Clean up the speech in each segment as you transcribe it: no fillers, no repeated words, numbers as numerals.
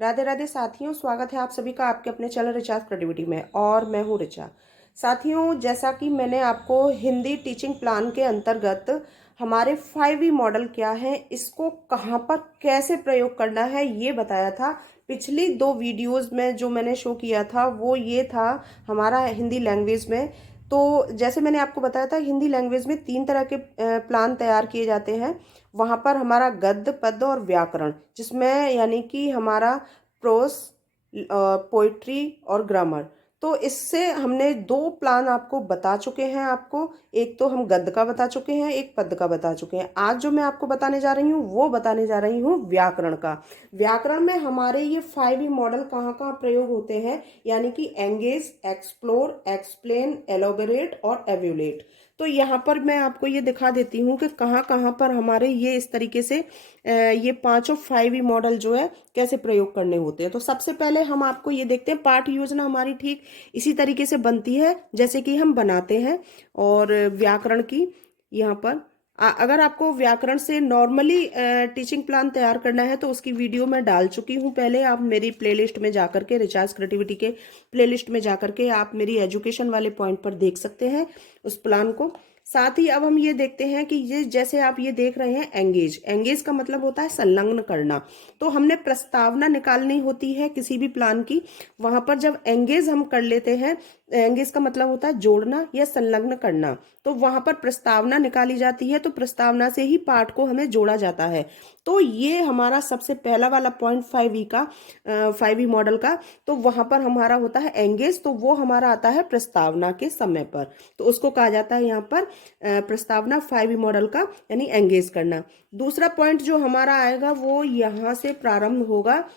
राधे राधे साथियों, स्वागत है आप सभी का आपके अपने चैनल रिचार्ज क्रिएटिविटी में। और मैं हूँ रिचा। साथियों, जैसा कि मैंने आपको हिंदी टीचिंग प्लान के अंतर्गत हमारे 5E मॉडल क्या है, इसको कहाँ पर कैसे प्रयोग करना है, ये बताया था। पिछली 2 वीडियोस में जो मैंने शो किया था वो ये था हमारा हिंदी लैंग्वेज में। तो जैसे मैंने आपको बताया था, हिंदी लैंग्वेज में 3 तरह के प्लान तैयार किए जाते हैं। वहाँ पर हमारा गद्य, पद्य और व्याकरण, जिसमें यानी कि हमारा प्रोस, पोइट्री और ग्रामर। तो इससे हमने 2 प्लान आपको बता चुके हैं। आपको एक तो हम गद्य का बता चुके हैं, एक पद्य का बता चुके हैं। आज जो मैं आपको बताने जा रही हूँ वो बताने जा रही हूँ व्याकरण का। व्याकरण में हमारे ये 5E मॉडल कहाँ कहाँ प्रयोग होते हैं, यानी कि एंगेज, एक्सप्लोर, एक्सप्लेन, एलोबरेट और एव्यूलेट। तो यहाँ पर मैं आपको ये दिखा देती हूँ कि कहाँ कहाँ पर हमारे ये इस तरीके से ये पांचों 5E मॉडल जो है कैसे प्रयोग करने होते हैं। तो सबसे पहले हम आपको ये देखते हैं, पाठ योजना हमारी ठीक इसी तरीके से बनती है जैसे कि हम बनाते हैं। और व्याकरण की यहाँ पर अगर आपको व्याकरण से नॉर्मली टीचिंग प्लान तैयार करना है तो उसकी वीडियो मैं डाल चुकी हूँ पहले। आप मेरी प्लेलिस्ट में जाकर के, रिचार्ज क्रिएटिविटी के प्लेलिस्ट में जाकर के आप मेरी एजुकेशन वाले पॉइंट पर देख सकते हैं उस प्लान को। साथ ही अब हम ये देखते हैं कि ये जैसे आप ये देख रहे हैं, एंगेज, एंगेज का मतलब होता है संलग्न करना। तो हमने प्रस्तावना निकालनी होती है किसी भी प्लान की। वहां पर जब एंगेज हम कर लेते हैं, एंगेज का मतलब होता है जोड़ना या संलग्न करना। तो वहां पर प्रस्तावना निकाली जाती है, तो प्रस्तावना से ही पाठ को हमें जोड़ा जाता है। तो ये हमारा सबसे पहला वाला पॉइंट 5E का, 5E मॉडल का। तो वहां पर हमारा होता है एंगेज, तो वो हमारा आता है प्रस्तावना के समय पर। तो उसको कहा जाता है यहाँ पर प्रस्तावना 5E मॉडल का, यानी एंगेज करना। दूसरा पॉइंट जो हमारा आएगा वो यहाँ से प्रारंभ होगा।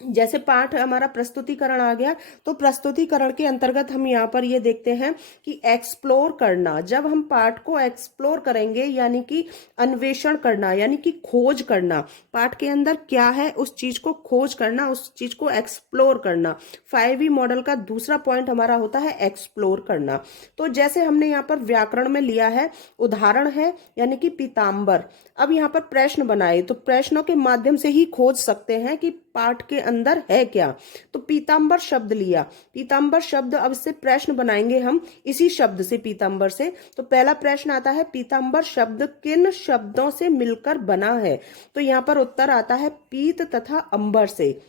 जैसे पाठ हमारा प्रस्तुतिकरण आ गया, तो प्रस्तुतिकरण के अंतर्गत हम यहाँ पर ये देखते हैं कि एक्सप्लोर करना। जब हम पाठ को एक्सप्लोर करेंगे, यानी कि अन्वेषण करना, यानी कि खोज करना, पाठ के अंदर क्या है उस चीज को खोज करना, उस चीज को एक्सप्लोर करना। 5E मॉडल का दूसरा पॉइंट हमारा होता है एक्सप्लोर करना। तो जैसे हमने यहाँ पर व्याकरण में लिया है, उदाहरण है यानी कि पीताम्बर। अब यहाँ पर प्रश्न बनाए, तो प्रश्नों के माध्यम से ही खोज सकते हैं कि पाठ के अंदर है क्या। तो पीताम्बर शब्द लिया, पीताम्बर शब्द, अब इससे प्रश्न बनाएंगे हम इसी शब्द से, पीताम्बर से। तो पहला प्रश्न आता है, पीताम्बर शब्द किन शब्दों से मिलकर बना है। तो यहाँ पर उत्तर आता है पीत तथा अंबर से।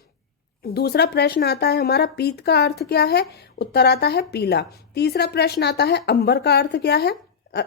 दूसरा प्रश्न आता है हमारा, पीत का अर्थ क्या है। उत्तर आता है पीला। तीसरा प्रश्न आता है, अंबर का अर्थ क्या है।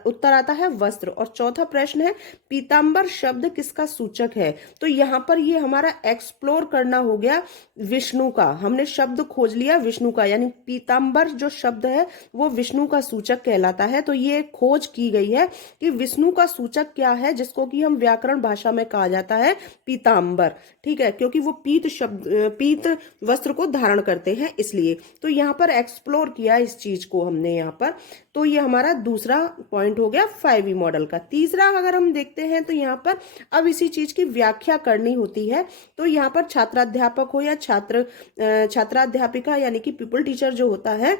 उत्तर आता है वस्त्र। और चौथा प्रश्न है, पीतांबर शब्द किसका सूचक है। तो यहाँ पर ये हमारा एक्सप्लोर करना हो गया विष्णु का। हमने शब्द खोज लिया विष्णु का, यानी पीतांबर जो शब्द है वो विष्णु का सूचक कहलाता है। तो ये खोज की गई है कि विष्णु का सूचक क्या है, जिसको कि हम व्याकरण भाषा में कहा जाता है पीतांबर। ठीक है, क्योंकि वो पीत शब्द, पीत वस्त्र को धारण करते हैं इसलिए। तो यहाँ पर एक्सप्लोर किया इस चीज को हमने यहाँ पर। तो ये हमारा दूसरा पॉइंट हो गया 5E मॉडल का। तीसरा अगर हम देखते हैं तो यहाँ पर अब इसी चीज की व्याख्या करनी होती है। तो यहाँ पर छात्राध्यापक हो या छात्राध्यापिका, यानी कि पीपल टीचर जो होता है,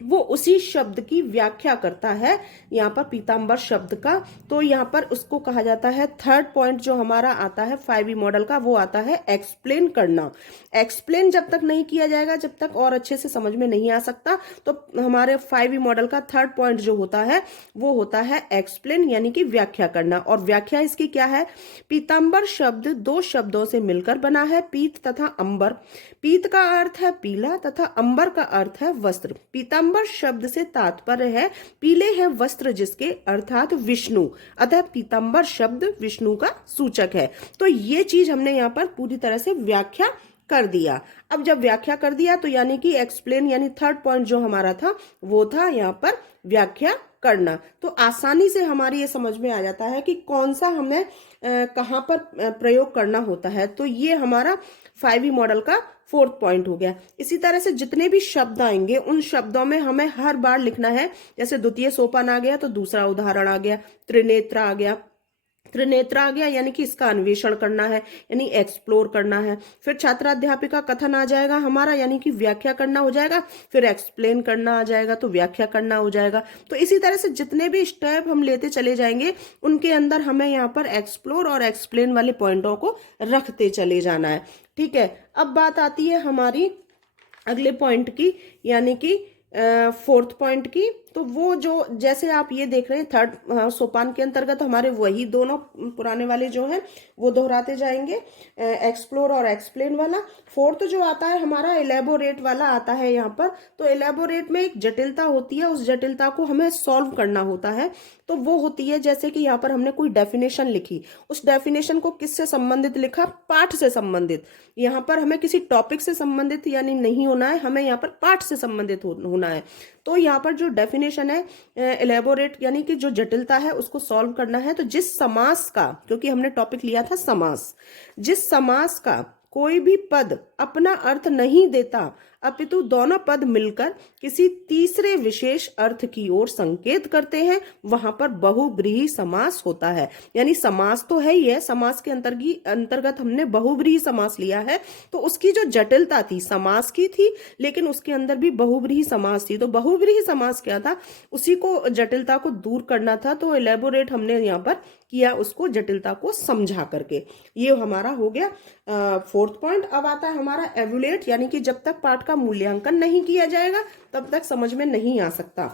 वो उसी शब्द की व्याख्या करता है यहाँ पर पीतांबर शब्द का। तो यहाँ पर उसको कहा जाता है, थर्ड पॉइंट जो हमारा आता है 5E मॉडल का, वो आता है एक्सप्लेन करना। एक्सप्लेन जब तक नहीं किया जाएगा, जब तक और अच्छे से समझ में नहीं आ सकता, तो हमारे 5E मॉडल का थर्ड पॉइंट जो होता है वो होता है एक्सप्लेन, यानी कि व्याख्या करना। और व्याख्या इसकी क्या है, पीतांबर शब्द 2 शब्दों से मिलकर बना है, पीत तथा अंबर। पीत का अर्थ है पीला तथा अंबर का अर्थ है वस्त्र। पीतांबर शब्द से तात्पर्य है पीले हैं वस्त्र जिसके, अर्थात विष्णु। अतः पीतांबर शब्द विष्णु का सूचक है। तो ये चीज हमने यहाँ पर पूरी तरह से व्याख्या कर दिया। अब जब व्याख्या कर दिया तो यानी कि एक्सप्लेन, यानी थर्ड पॉइंट जो हमारा था वो था यहाँ पर व्याख्या करना। तो आसानी से हमारी ये समझ में आ जाता है कि कौन सा हमें कहाँ पर प्रयोग करना होता है। तो ये हमारा 5E मॉडल का फोर्थ पॉइंट हो गया। इसी तरह से जितने भी शब्द आएंगे उन शब्दों में हमें हर बार लिखना है। जैसे द्वितीय सोपान आ गया तो दूसरा उदाहरण आ गया, त्रिनेत्र आ गया, त्रिनेत्र आ गया यानी कि इसका अन्वेषण करना है, यानी एक्सप्लोर करना है। फिर छात्राध्यापिका कथन आ जाएगा हमारा, यानी कि व्याख्या करना हो जाएगा। फिर एक्सप्लेन करना आ जाएगा तो व्याख्या करना हो जाएगा। तो इसी तरह से जितने भी स्टेप हम लेते चले जाएंगे उनके अंदर हमें यहाँ पर एक्सप्लोर और एक्सप्लेन वाले पॉइंटों को रखते चले जाना है। ठीक है, अब बात आती है हमारी अगले पॉइंट की, यानी कि फोर्थ पॉइंट की। तो वो जो जैसे आप ये देख रहे हैं थर्ड सोपान के अंतर्गत हमारे वही दोनों पुराने वाले जो हैं वो दोहराते जाएंगे, एक्सप्लोर और एक्सप्लेन वाला। फोर्थ जो आता है हमारा एलेबोरेट वाला आता है यहाँ पर। तो एलेबोरेट में एक जटिलता होती है, उस जटिलता को हमें सॉल्व करना होता है। तो वो होती है जैसे कि यहाँ पर हमने कोई डेफिनेशन लिखी, उस डेफिनेशन को किससे संबंधित लिखा, पाठ से संबंधित। यहाँ पर हमें किसी टॉपिक से संबंधित यानी नहीं होना है, हमें यहाँ पर पाठ से संबंधित होना है। तो यहाँ पर जो डेफिनेशन है एलेबोरेट यानी कि जो जटिलता है उसको सॉल्व करना है। तो जिस समास का, क्योंकि हमने टॉपिक लिया था समास, जिस समास का कोई भी पद अपना अर्थ नहीं देता अपितु दोनों पद मिलकर किसी तीसरे विशेष अर्थ की ओर संकेत करते हैं, वहां पर बहुव्रीहि समास होता है। यानी समास तो है ही है, समास के अंतर्गत हमने बहुव्रीहि समास लिया है। तो उसकी जो जटिलता थी समास की थी, लेकिन उसके अंदर भी बहुव्रीहि समास थी। तो बहुव्रीहि समास क्या था, उसी को जटिलता को दूर करना था। तो एलेबोरेट हमने यहाँ पर किया, उसको जटिलता को समझा करके। ये हमारा हो गया फोर्थ पॉइंट। अब आता है हमारा एवुलेट, यानी कि जब तक पाठ का मूल्यांकन नहीं किया जाएगा तब तक समझ में नहीं आ सकता।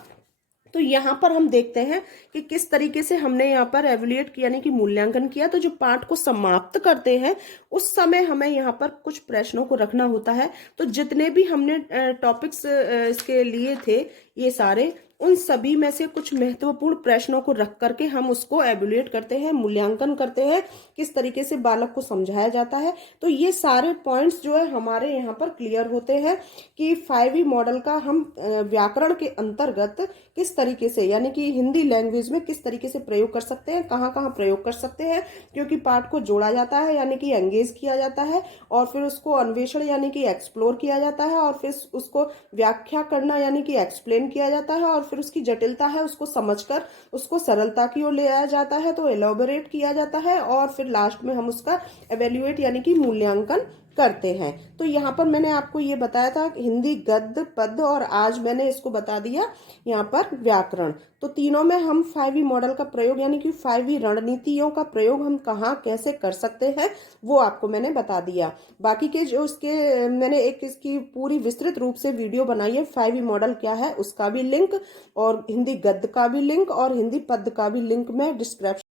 तो यहाँ पर हम देखते हैं कि किस तरीके से हमने यहाँ पर एवुलेट यानी कि मूल्यांकन किया। तो जो पाठ को समाप्त करते हैं उस समय हमें यहाँ पर कुछ प्रश्नों को रखना होता है। तो जितने भी हमने टॉपिक्स इसके लिए थे ये सारे, उन सभी में से कुछ महत्वपूर्ण प्रश्नों को रख करके हम उसको एवुलेट करते हैं, मूल्यांकन करते हैं, किस तरीके से बालक को समझाया जाता है। तो ये सारे पॉइंट्स जो है हमारे यहाँ पर क्लियर होते हैं कि 5E मॉडल का हम व्याकरण के अंतर्गत किस तरीके से यानी कि हिंदी लैंग्वेज में किस तरीके से प्रयोग कर सकते हैं, कहाँ कहाँ प्रयोग कर सकते हैं। क्योंकि पाठ को जोड़ा जाता है यानी कि एंगेज किया जाता है, और फिर उसको अन्वेषण यानी कि एक्सप्लोर किया जाता है, और फिर उसको व्याख्या करना यानी कि एक्सप्लेन किया जाता है, और फिर उसकी जटिलता है उसको समझकर उसको सरलता की ओर ले आया जाता है, तो एलोबरेट किया जाता है, और फिर लास्ट में हम उसका एवेल्युएट यानी कि मूल्यांकन करते हैं। तो यहाँ पर मैंने आपको ये बताया था हिंदी गद्य पद्य, और आज मैंने इसको बता दिया यहाँ पर व्याकरण। तो तीनों में हम 5E मॉडल का प्रयोग यानी कि 5E रणनीतियों का प्रयोग हम कहाँ कैसे कर सकते हैं वो आपको मैंने बता दिया। बाकी के जो इसके मैंने एक इसकी पूरी विस्तृत रूप से वीडियो बनाई है 5E मॉडल क्या है उसका भी लिंक, और हिंदी गद्य का भी लिंक, और हिंदी पद्य का भी लिंक मैं डिस्क्रिप्शन